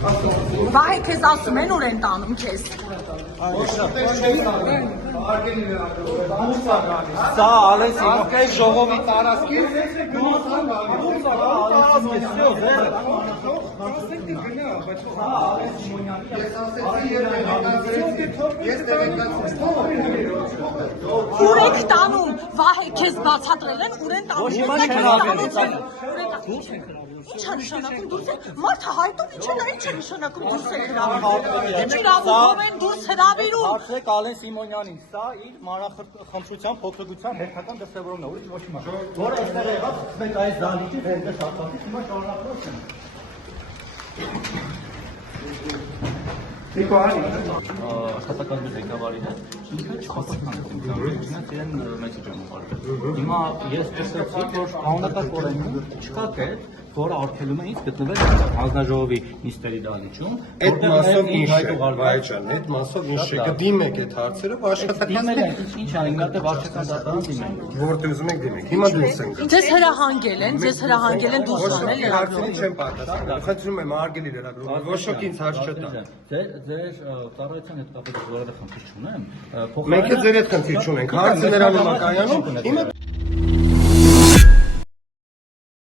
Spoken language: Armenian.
Վահե քեզ ասում են ուր են տանում քեզ։ Սա Ալենսի ժողովի տարածքի Ուր եք տանում, Վահե քեզ բացատրել են ուր են տանում։ Ինչ է նշանակում դուրս է, մարդը հայտում ինչ է, ինչ է նշանակում դուրս է հրավիրում, ինչ իրավունքով են դուրս հրավիրում։ Հարցրեք Ալեն Սիմոնյանին, սա իր մանրախնդրության փոքրության հերթական դրսևորումն է, ուրիշ ոչ մի բան։ Որը այստեղ եղավ, մենք այս դալիճի վերջը շարքացից, հիմա շարունակվող չենք։ Աշխատակազմի ղեկավարին է, ինքը չխոսական իրեն մեսեջ եմ ուղարկել։ Հիմա ես տեսեցի, որ անունակարգորեն չկա կետ, որը արգելում է ինձ գտնվել հանձնաժողովի նիստերի դահլիճում, այդ մասով ինչ է, Վահեջան, այդ մասով ինչ է, կդիմեք այդ հարցերը, աշխատակազմի ինչ անենք, դա վարչական դատարան դիմենք։ Որտե ուզում եք դիմեք, հիմա դուրս ենք գա։ Ձեզ հրահանգել են դուրս անել Հարցերի չեմ պատասխանում, խնդրում եմ արգելի լրագրողը, ոչ ոք ինձ հարց չտա։ Ձեր ծառայության հետ կապված որևէ խնդիր չունեմ։ Մենք էլ ձեր հետ խնդիր չունենք, հարցը նրանում է կայանում, հիմա